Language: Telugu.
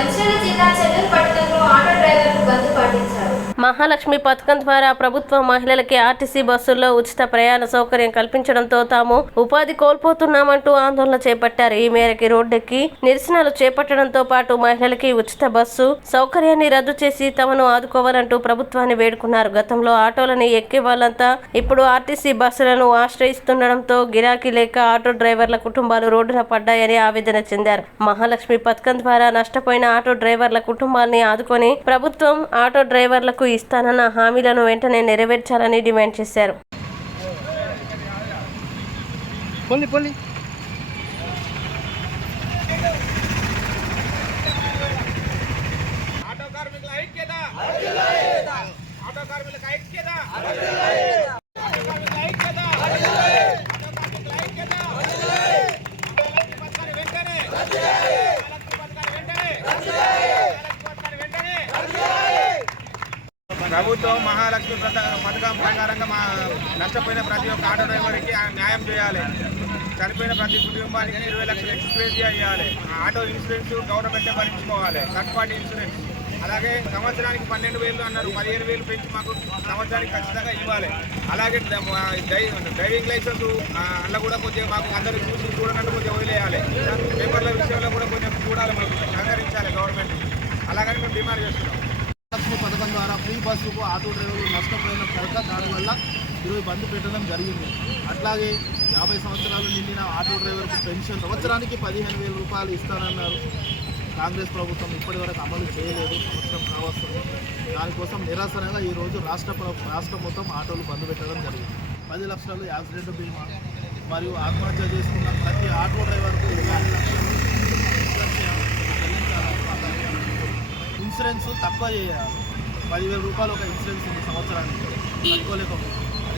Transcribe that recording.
మంచిర్యాల జిల్లా చెన్నూరు పట్టణంలో ఆటో డ్రైవర్లు బంద్ పాటించారు. మహాలక్ష్మి పథకం ద్వారా ప్రభుత్వం మహిళలకి ఆర్టీసీ బస్సుల్లో ఉచిత ప్రయాణ సౌకర్యం కల్పించడంతో తాము ఉపాధి కోల్పోతున్నామంటూ ఆందోళన చేపట్టారు. ఈ మేరకు రోడ్డెక్కి నిరసనలు చేపట్టడంతో పాటు మహిళలకి ఉచిత బస్సు సౌకర్యాన్ని రద్దు చేసి తమను ఆదుకోవాలంటూ ప్రభుత్వాన్ని వేడుకున్నారు. గతంలో ఆటోలని ఎక్కే వాళ్ళంతా ఇప్పుడు ఆర్టీసీ బస్సులను ఆశ్రయిస్తుండడంతో గిరాకీ లేక ఆటో డ్రైవర్ల కుటుంబాలు రోడ్డున పడ్డాయని ఆవేదన చెందారు. మహాలక్ష్మి పథకం ద్వారా నష్టపోయిన ఆటో డ్రైవర్ల కుటుంబాన్ని ఆదుకొని ప్రభుత్వం ఆటో డ్రైవర్లకు ఇస్తానన్న హామీలను వెంటనే నెరవేర్చాలని డిమాండ్ చేశారు. ప్రభుత్వం మహాలక్ష్మి పథకం ప్రకారంగా నష్టపోయిన ప్రతి ఒక్క ఆటో డ్రైవర్కి న్యాయం చేయాలి. చనిపోయిన ప్రతి కుటుంబానికి 20 లక్షలు ఎక్స్గ్రేషియా ఇవ్వాలి. ఆటో ఇన్సూరెన్స్ గవర్నమెంటే భరించుకోవాలి, థర్డ్ పార్టీ ఇన్సూరెన్స్. అలాగే సంవత్సరానికి 12,000 అన్నారు, 15,000 పెంచి మాకు సంవత్సరానికి ఖచ్చితంగా ఇవ్వాలి. అలాగే డ్రైవింగ్ లైసెన్స్ అలా కూడా కొంచెం మాకు అందరూ చూడనట్టు కొంచెం వదిలేయాలి. పేపర్ల విషయంలో కూడా కొంచెం చూడాలి, మనకు సహకరించాలి గవర్నమెంట్. అలాగని మేము డిమాండ్ చేస్తున్నాం. మహాలక్ష్మి పథకం ద్వారా ఫ్రీ బస్సుకు ఆటో డ్రైవర్లు నష్టపోయిన కనుక దానివల్ల ఈరోజు బంద్ పెట్టడం జరిగింది. అట్లాగే 50 సంవత్సరాలు నిండిన ఆటో డ్రైవర్కు పెన్షన్ సంవత్సరానికి 15,000 రూపాయలు ఇస్తానన్నారు. కాంగ్రెస్ ప్రభుత్వం ఇప్పటివరకు అమలు చేయలేదు, సంవత్సరం కావస్తుంది. దానికోసం నిరసనగా ఈరోజు రాష్ట్రం మొత్తం ఆటోలు బంద్ పెట్టడం జరిగింది. 10 లక్షలు యాక్సిడెంట్ బీమా మరియు ఆత్మహత్య చేసుకున్న ప్రతి ఆటో డ్రైవర్కు 50 లక్షలు ఇన్సూరెన్స్ తక్కువ చేయాలి. 10,000 రూపాయలు ఒక ఇన్సూరెన్స్ ఉంది సంవత్సరానికి, తక్కువలేకపోతుంది.